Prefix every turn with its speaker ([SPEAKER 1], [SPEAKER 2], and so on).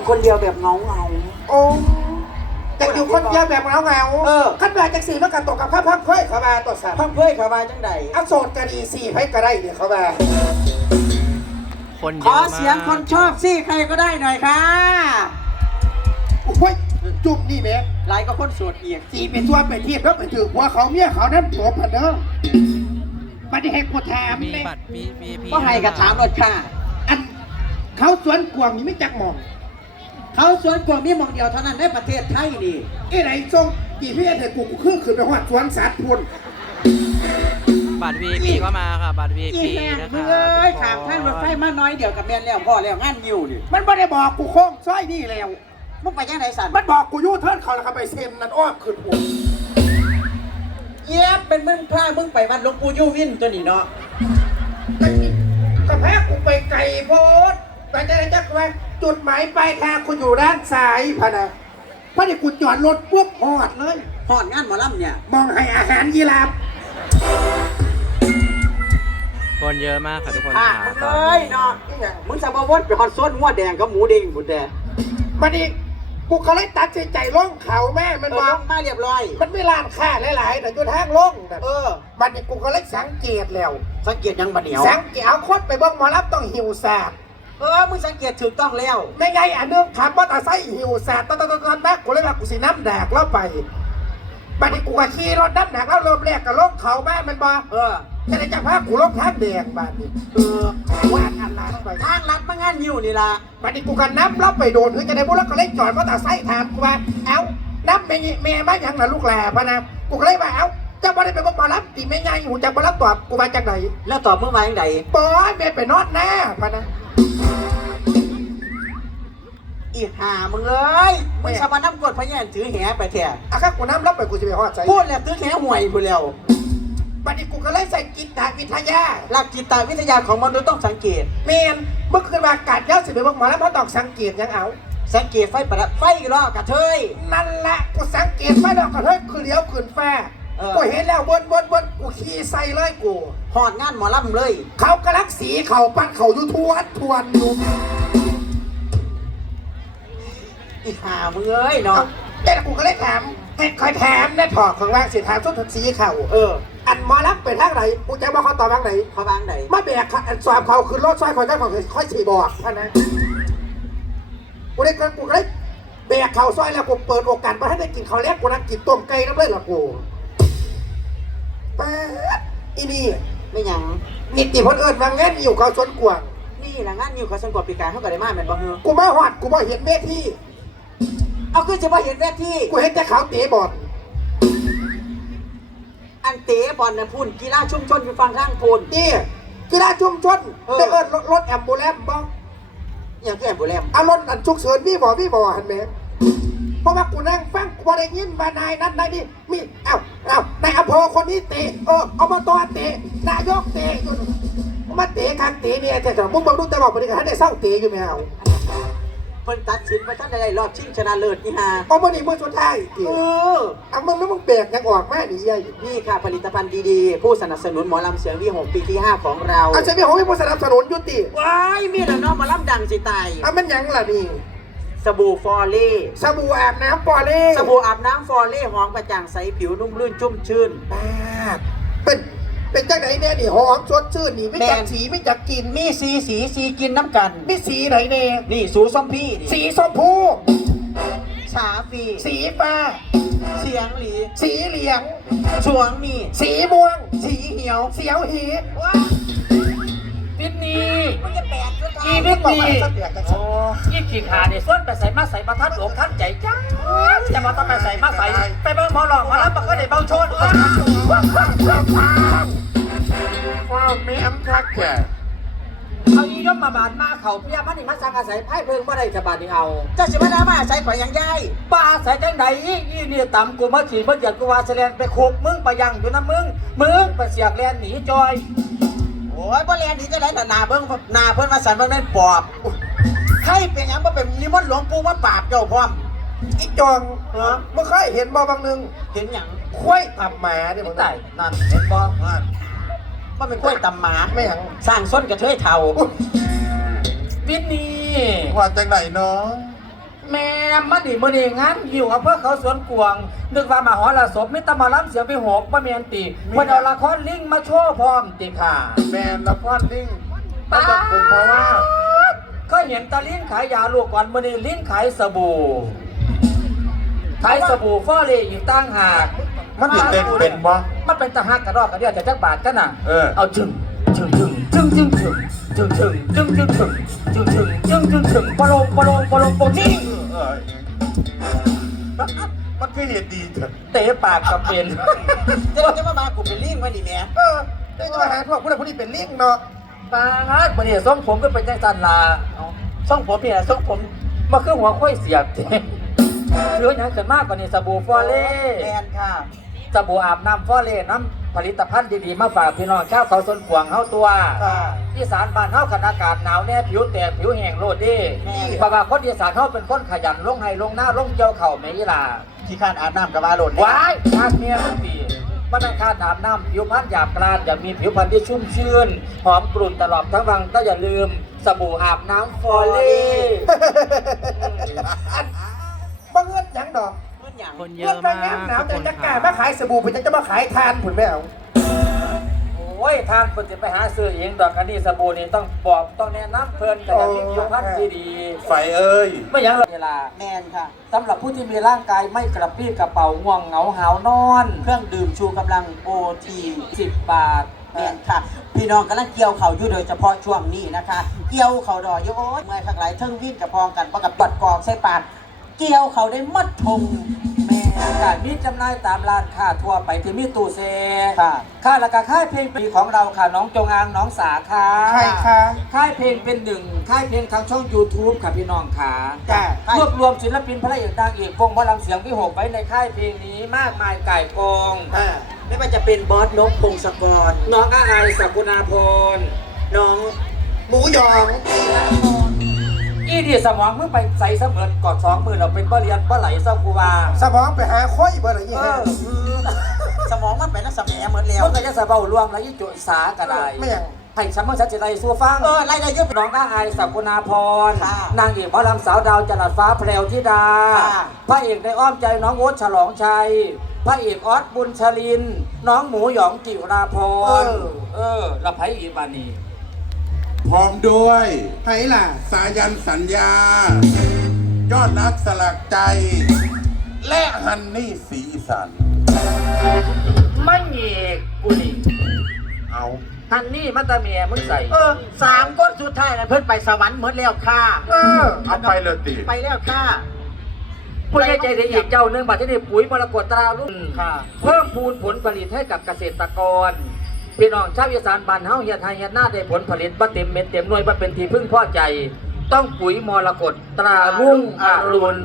[SPEAKER 1] อยู่คนเดียวแบบเงาเงา
[SPEAKER 2] โอ้แต่อยู่คนเดียวแบบเงาเงาๆ
[SPEAKER 1] เออ
[SPEAKER 2] ขั้นมาจากสี่มันกระตกกับข้าพักเพื่อยเขามาตัวสัตว์
[SPEAKER 1] พังเพื่อยเขามาจังใด
[SPEAKER 2] เอาโสดกระดีสี่ให้ก็ได้เนี่ยเขามา
[SPEAKER 3] คนเย
[SPEAKER 1] ขอ
[SPEAKER 3] อะมาก
[SPEAKER 1] เสียงคนชอบสิใครก็ได้หน่อยค่ะ
[SPEAKER 2] โอ้ยจุ่มนี่แม่
[SPEAKER 1] หลายก็คนโสวดอีก
[SPEAKER 2] สี่เป็นตัวไปเทียบแล้วไปถือหัวเขาเมียเขานั่นตัวพันเด้อมาได้ให้กูถาม
[SPEAKER 3] มี
[SPEAKER 2] เลย
[SPEAKER 3] บัตร VIP
[SPEAKER 1] ก็ให้กระถามรถค่ะ
[SPEAKER 2] อันเขาสวนกวางนี่ไม่จักหมอง
[SPEAKER 1] เขาสวนกวางมีหมองเดียวเท่านั้นในประเทศไทยนี่
[SPEAKER 2] ไอ้ไหนทรงกี่พี่เด็กกูกูคือขึ้นไปหัวสวนสัตว์พุ่น
[SPEAKER 3] บัตร VIP ก็มาค่ะบัตร
[SPEAKER 1] อี
[SPEAKER 3] VIP
[SPEAKER 1] แม่
[SPEAKER 3] นะคะ
[SPEAKER 1] เอ้ย
[SPEAKER 3] ทุกคน
[SPEAKER 1] ขามท่านรถไฟมาน้อยเดียวกับแม่นแล้วพ่อแล้วงานยิวนี่
[SPEAKER 2] มันไม่ได้บอกกูโค้งซ้อยนี่แล้ว
[SPEAKER 1] มึงไปยังไหนสัน
[SPEAKER 2] มันบอกกูยูเทิร์นเขาแล้วก็ไปเซมนั่นอ้อมขึ้นหัว
[SPEAKER 1] เย็บเป็นมึงพามึงไปวัดหลวงปู่ยูวินตัวนี้เนาะ
[SPEAKER 2] กระแพกกูไปไกลโพดไปจะได้จักไว้ จุดหมายปลายทางคุณอยู่ด้านซ้ายพะนะพอดีกูจอดรถปุ๊บหอดเลย
[SPEAKER 1] หอดงานหมอลำเนี่ย
[SPEAKER 2] มองให้อาหารยีราฟ
[SPEAKER 3] คนเยอะมากค่ะทุกคน
[SPEAKER 1] อะ
[SPEAKER 3] ค่ะ
[SPEAKER 1] เล
[SPEAKER 3] ตอน
[SPEAKER 1] ยเนาะมึงสับวดไปฮอดส้นหัวแดงกับหมูแดงบุญแดง
[SPEAKER 2] มาดิกูก็เลยตัดสินใจล่องเขาแม่มัน
[SPEAKER 1] เอ
[SPEAKER 2] ม
[SPEAKER 1] อ
[SPEAKER 2] อง
[SPEAKER 1] มาเรียบร้อย
[SPEAKER 2] มันไม่ลานค่าหลายๆแต่จุดทางล่องแบบ
[SPEAKER 1] เออ
[SPEAKER 2] มันนี่กูก็เลยสังเกตแล้ว
[SPEAKER 1] สังเกตยังบัดเหนียว
[SPEAKER 2] สังเกตเอาคนไปเบิ่งหมอรับต้องหิวแสบ
[SPEAKER 1] เออ มึงสังเกตถูกต้องแล้ว
[SPEAKER 2] ไม่ไงอันนึงขับมอเตอร์ไซค์หิวแสบตอนตอนตอนแม่กูเลยว่ากูสิน้ำแดกแล้วไปบัดนี้กูก็ขี่รถน้ำหนักแล้วเริ่มแรกก็ลงเขาแม่มันบ่
[SPEAKER 1] เออ
[SPEAKER 2] จะได้จะพากูลงทางแดงบัดนี้
[SPEAKER 1] เออ
[SPEAKER 2] ว่าอันนั้นไป
[SPEAKER 1] ทางลัดมางานยิวนี่ล่ะ
[SPEAKER 2] บัดนี้กูก็นับแล้วไปโดนคือจะได้พวกแล้วก็เลยจอดมอเตอร์ไซค์ถามกูว่าเอ้านับแม่ยี่แม่มาหยังล่ะลูกแหล่ปะนะกูก็เลยว่าเอ้าเจ้าบ่ได้ไปบอกมารับตีแม่ใหญ่หูจักบ่รับตอบกูมาจากไหน
[SPEAKER 1] แล้วตอบเมึงมาอย่างไร
[SPEAKER 2] ปอยแม่ไปนอนหน้าปะนะ
[SPEAKER 1] อีห่ามึงเอ้ยมึงสมาน้ำกดพะแยนถือแหไปแท้
[SPEAKER 2] อะครับกูน้ำรับไปกูจะไปหอดใจ
[SPEAKER 1] พูดแล้วถือแหห่วยพูดแล้ว
[SPEAKER 2] บัดนี้กูก็เลยใส่กินตาวิทยา
[SPEAKER 1] หลักจิตวิทยาของมนุษย์ต้องสังเกต
[SPEAKER 2] เมนเมื่อคืนมากาดเย้าสิไปบอกหมอแล้วเพราะต้องสังเกตยังเอา
[SPEAKER 1] สังเกตไฟประดับไฟรอกระเทย
[SPEAKER 2] นั่นแหละกูสังเกตไฟดอกกระเทยคือเลี้ยวขึ้นฟ้า
[SPEAKER 1] เออ
[SPEAKER 2] กูเห็นแล้วบนบนบนกูขี่ใส่เลยกู
[SPEAKER 1] หอดงานหมอลำเลย
[SPEAKER 2] เขากระลักสีเขาปั้นเขาอยู่ทวนทวนอยู่
[SPEAKER 1] อีห่ามึงเอ้ยเนาะ
[SPEAKER 2] เด็กกูก็เลยถามให้คอยถามได้ถอดของว่างสีถามสุดสีเขา
[SPEAKER 1] เออ
[SPEAKER 2] อันหมอรับเป็นทางไหนกูจะบอกเขาตอบทางไหน
[SPEAKER 1] เขาบางไหน
[SPEAKER 2] มาแบกค่ะอันสอบเขาคือรถซอยคอยกันของค่อยสีบอกท่านนะกูได้กูก็เลยแบกเขาซอยแล้วกูเปิดโอกาสมาให้ได้กินเขาวแรกกูนั่งกินต้มไก่น้ำเลยล่ะกูป๊าดอีนี่
[SPEAKER 1] ไม่หยัง
[SPEAKER 2] นิติพลเอิญมาแง่นอยู่เขาสวนกวาง
[SPEAKER 1] นี่ละงานยิวเขาสังกดปีการเขาก็ได้มาแม่นบ่เฮือ
[SPEAKER 2] กูมาหอดกูมาเห็นเวที
[SPEAKER 1] เอาคือจะมาเห็นแวดที่
[SPEAKER 2] กูเห็นแต่เขาเตะบอล
[SPEAKER 1] อันเตะบอลนะพูนกีฬาชุมชนอยู่ฝั่งข้างพูน
[SPEAKER 2] นี่กีฬาชุมชน
[SPEAKER 1] เออ
[SPEAKER 2] ได้เอิญรถรถแอมบูแลมบ้อง
[SPEAKER 1] อย่างที่แอมโบแลม
[SPEAKER 2] เอารถอันฉุกเฉินพี่บอพี่บอหันแม่เพราะว่ากูนั่งฟังกูบ่ได้ยินว่านายนั้นนายนี่มีเอ้าเอ้านายอำเภอคนนี้เตะเอออบตเตะนายกเตะอยู่มาเตะกลางเตะเนี่ยแต่แต่มึงบังดูแต่บอกปฏิกันให้ได้เศร้าเตะอยู่ไหมเอา
[SPEAKER 1] เพิ่นตัดสินว่าท่านได้รอบชิงชนะเลิศนี่ฮะ
[SPEAKER 2] เอามื่อนี้มื่อสุดท้ายติ
[SPEAKER 1] เออ
[SPEAKER 2] เอามึงแล้วมึงแบกยังออกมาหนียัย
[SPEAKER 1] นี่ค่ะผลิตภัณฑ์ดีๆ ผู้สนับสนุนหมอลำเสียงที่6ปีที่ 5 ของเรา
[SPEAKER 2] อาจจะมีของมีผู้สนับสนุนอยุติ
[SPEAKER 1] ว้ายมีแล้วเนาะหมอลำดังสิตาย
[SPEAKER 2] เอามันหยังล่ะนี่
[SPEAKER 1] สบู่ฟอเล่
[SPEAKER 2] สบู่อาบน้ำปอเล่
[SPEAKER 1] สบู่อาบน้ำฟอเล่หอมกระจ่างใสผิวนุ่มลื่นชุ่มชื่น
[SPEAKER 2] มากเป็นเป็น จังไหนเนี่ยนี่หอมสดชื่นนี่ไม่จัก
[SPEAKER 1] แม่น
[SPEAKER 2] สีไม่จักกลิน
[SPEAKER 1] มีสีสีสีกินน้ำกัน
[SPEAKER 2] มีสีไหนเนี่ย
[SPEAKER 1] นี่สูส้มพี่นี่
[SPEAKER 2] สีชมพู
[SPEAKER 1] สาฟี
[SPEAKER 2] สีฟ้า
[SPEAKER 1] เสียงหลี
[SPEAKER 2] สีเหลือง
[SPEAKER 1] สวงนี่
[SPEAKER 2] สีม่วง
[SPEAKER 1] สีเหี่ยว
[SPEAKER 2] เสียวหี
[SPEAKER 1] ว้า
[SPEAKER 4] ฟิตนี่
[SPEAKER 1] มันจะแปลกด้วยกัน
[SPEAKER 4] อีฟิต
[SPEAKER 2] บอก
[SPEAKER 4] นี่
[SPEAKER 2] ว่าสักอย่างกันสัก
[SPEAKER 4] ยี่ขี่ขาเนี่ยส่วนไปใส่มาใส่มาทัดอกทัดใจจ้าจะมาต้องไปใส่มาใส่ไปเบิ่งหมอหลอกหมาแล้วมันก็ได้เบาชน
[SPEAKER 2] ว้าวแม่มคักแก่
[SPEAKER 4] เอาอีย่อมมาบานมาเขาเพียมันนี่มาสักอาศัยไพ่เพิ่งบ่ได้จะบาดนี่เอา
[SPEAKER 1] เจ้าสิมาดามาใส่ข่อยยังยาย
[SPEAKER 4] ป้าใส่จังใดอีอีนี่ต่ำกูมาขี่มาเหยียดกูว่าแสลนไปคุกมึงไปยังอยู่นะมึงมึงไปเสียกแลนหนีจอย
[SPEAKER 1] โอ้ยบ่เรียนดีจะได้แต่หนาเบิ่งหนาเพิ่นมาสั่นมันแม่นปอบใครเป็นหยังบ่เป็นนิมนต์หลวงปู่มาปราบเจ้าพร้อม
[SPEAKER 2] อีจอง
[SPEAKER 1] เออ
[SPEAKER 2] เมื่อเคยเห็นบ่บางหนึง
[SPEAKER 1] เห็นหยัง
[SPEAKER 2] ควายต่ำหมาเนี่ยมึ
[SPEAKER 4] นี่
[SPEAKER 2] ง
[SPEAKER 4] ไต่นั่นเห็นบ่
[SPEAKER 1] ว่าเป็นกล้วยตำหมา
[SPEAKER 2] ไม่หยัง
[SPEAKER 1] สร้างส้นกระเทยเท่า
[SPEAKER 4] ฟิตนี่
[SPEAKER 2] ว่าจังไหนเนาะ
[SPEAKER 4] แม่มันนี่มื้อนี้งานอยู่อำเภอเขาสวนกวางนึกว่ามาหอละศพมิตรมาล้ำเสียงไปหกบ่แม่นติเพิ่นเอาละครลิงมาโชว์พร้อมติค่ะ
[SPEAKER 2] แมนละครลิงมันจะกลุ่มเพราะว่า
[SPEAKER 4] เคยเห็นตาลิ้นขายยาลูกก่อนมื้อนี้ลิ้นขายสบู่ขายสบู่ฟอเลอีกตั้งหาก
[SPEAKER 2] มันติดเต้นเป็นบ่
[SPEAKER 4] มันเป็นตะหักกระรอกกระเดียวจะจักบาทกันน่ะ
[SPEAKER 2] เออ
[SPEAKER 4] เอาจึงจึงจึงจึงจึงจึงจึงจึงจึงจึงจึงจึงจึงจึงจึงจึงปะโลงปะโลงปะโลงปะจิง
[SPEAKER 2] เออมันคือเหตุดีเถอะ
[SPEAKER 4] เตะปากกับเป็น
[SPEAKER 1] จะเราจะมามากูเป็นลิงไว้ดิแม่
[SPEAKER 2] เออได้ก็หาพวกผู้ใดผู้นี้เป็นลิงเนาะ
[SPEAKER 4] ปาดวันนี้ทรงผมก็เป็นจังสันลาทรงผมเนี่ยทรงผมมาคือหัวค่อยเสียบเต็มเหลืออย่างเกินมากกว่านี้สบู่ฟอเล่
[SPEAKER 1] แมนค่ะ
[SPEAKER 4] สบู่อาบน้ำฟอเล่น้ำผลิตภัณฑ์ดีๆ มาฝากพี่น้องชาวเขาสวนขวางเฮาตัว
[SPEAKER 1] ค่ะ
[SPEAKER 4] อีสานบ้านเฮาขนาดอากาศหนาวแน่ผิวแตกผิวแห้งโลดเดิ
[SPEAKER 1] แม่
[SPEAKER 4] เพราะว่าคนอีสานเฮาเป็นคนขยันลงไห้ลงหน้าลงเกี่ยวเข่าแม่ยีหลา
[SPEAKER 1] ขี้ข้านอาบน้ำกับว่าโหลด
[SPEAKER 4] ว้ายคาดเมียมันดีมันเป็นคาดอาบน้ำผิวพรรณหยาบกร้านอยากมีผิวพรรณที่ชุ่มชื่นหอมกลุ่นตลอดทั้งวันก็อย่าลืมสบู่อาบน้ำฟอเล่
[SPEAKER 2] บังเอิญหยังดอก
[SPEAKER 1] เมื่ อหยัง
[SPEAKER 3] คนเย
[SPEAKER 2] เงิ
[SPEAKER 3] อะ
[SPEAKER 2] นไป
[SPEAKER 3] มาก
[SPEAKER 2] งามหนาว
[SPEAKER 3] ทุก
[SPEAKER 2] แต่
[SPEAKER 3] คน
[SPEAKER 2] จะกล้า
[SPEAKER 3] ค่ะ
[SPEAKER 2] มาขายสบู่เป็นจะมาขายทานผุนไม่เอา
[SPEAKER 4] โอ้ยทางคนจะไปหาซื้อเองดอกอันนี้สบู่นี่ต้องบอกต้องแนะนำเพิ่นกันอย่างมีผิวพรรณที่ดี
[SPEAKER 2] ไฟเอ้ย
[SPEAKER 4] ไม่อยังเวลา
[SPEAKER 1] แมนค่ะ
[SPEAKER 4] สำหรับผู้ที่มีร่างกายไม่กระปรี้กระเป๋าง่วงเหงาหาวนอน
[SPEAKER 1] เครื่องดื่มชูกำลังโอที
[SPEAKER 4] 10บาท
[SPEAKER 1] แมนค่ะ พี่น้องกำลังเกี่ยวเขาอยู่โดยเฉพาะช่วงนี้นะคะ เกี่ยวเขาดอยโอ้ยเมื่อยพักหลายเทิงวิ่งกับพองกันประกับปัดกองใส่ปากเกี่ยวเขาได้มัดทงแม่
[SPEAKER 4] การมีจำหน่ายตามร้านค้าทั่วไปที่มีตู้เซ
[SPEAKER 1] ค่ะ
[SPEAKER 4] ค่าราคาค่ายเพลงปีของเราค่ะน้องจงอางน้องสาค่ะ
[SPEAKER 2] ใครคะ
[SPEAKER 4] ค่ายเพลงเป็นหนึ่งค่ายเพลงทางช่อง YouTube ค่ะพี่น้องค่ะ
[SPEAKER 2] จ้าร
[SPEAKER 4] วบรวมศิลปินพระเอกดังเอกวงพลังเสียงวิหกไว้ในค่ายเพลงนี้มากมายไก่กอง
[SPEAKER 1] อ่าไม่ว่าจะเป็นบอสนกพงศกร
[SPEAKER 4] น้องอาอายสกุณาพร
[SPEAKER 1] น้อง
[SPEAKER 2] หมูหยอง
[SPEAKER 4] อี ดีสมองมึงไปใส่เสมือนกอดสองมือเราเป็นบ่เรียนบ่ไหลเศร้ากูว่า
[SPEAKER 2] สมองไปหาค้อยเบอร์อะไรอย่าง
[SPEAKER 4] เอ
[SPEAKER 2] เงี้ย
[SPEAKER 4] อ
[SPEAKER 1] สมองมันเป็นนักสมองเหมือนแล้ว
[SPEAKER 4] มึงก็จะสะเบารวมแล้วยี่จุสากระได
[SPEAKER 2] ไม่อย่าง
[SPEAKER 4] ให้ฉันมึงชัดเจนไรสู้ฟัง
[SPEAKER 1] เออไล่ได้เยอะ
[SPEAKER 4] น้องอาอายสกุณาพร
[SPEAKER 1] ค่ะ
[SPEAKER 4] นางเอกหมอลำสาวดาวจรัสฟ้าแพรวธิดา
[SPEAKER 1] ค่ะ
[SPEAKER 4] พระเอกในอ้อมใจน้องโอ๊ตฉลองชัย พระเอกออสบุญชลิน น้องหมูหยองจิราพร เออแล้วไผอีกบานี
[SPEAKER 5] พร้อมด้วย
[SPEAKER 2] ไผ่ล่ะ
[SPEAKER 5] สายันสัญญา ยอดนักสลักใจ และฮันนี่สีอีสัน
[SPEAKER 4] ไม่เอกกูนี่
[SPEAKER 5] เอา
[SPEAKER 4] ฮันนี่มัตตาเมียมึงใส่
[SPEAKER 1] เออสามคนสุดท้ายนะเพิ่นไปสวรรค์เหมือนแล้วค่ะ
[SPEAKER 2] เออ
[SPEAKER 5] เอาไปเลยติ
[SPEAKER 1] ไปแล้วค่ะ
[SPEAKER 4] ผู้ใหญ่ใจดีอีกเจ้าหนึงบัดที่นี่ปุ๋ยมรกตตราลุ่น
[SPEAKER 1] ค่ะ
[SPEAKER 4] เพิ่มพูนผลผลิตให้กับเกษตรกร พี่น้องชาวอีสานบ้านเฮาเฮียไทยเฮียหน้าได้ผลผลิตบ่เต็มเม็ดเต็มหน่วยบ่เป็นที่พึ่งพอใจ ต้องปุ๋ยมรกตตรารุ่งอรุณ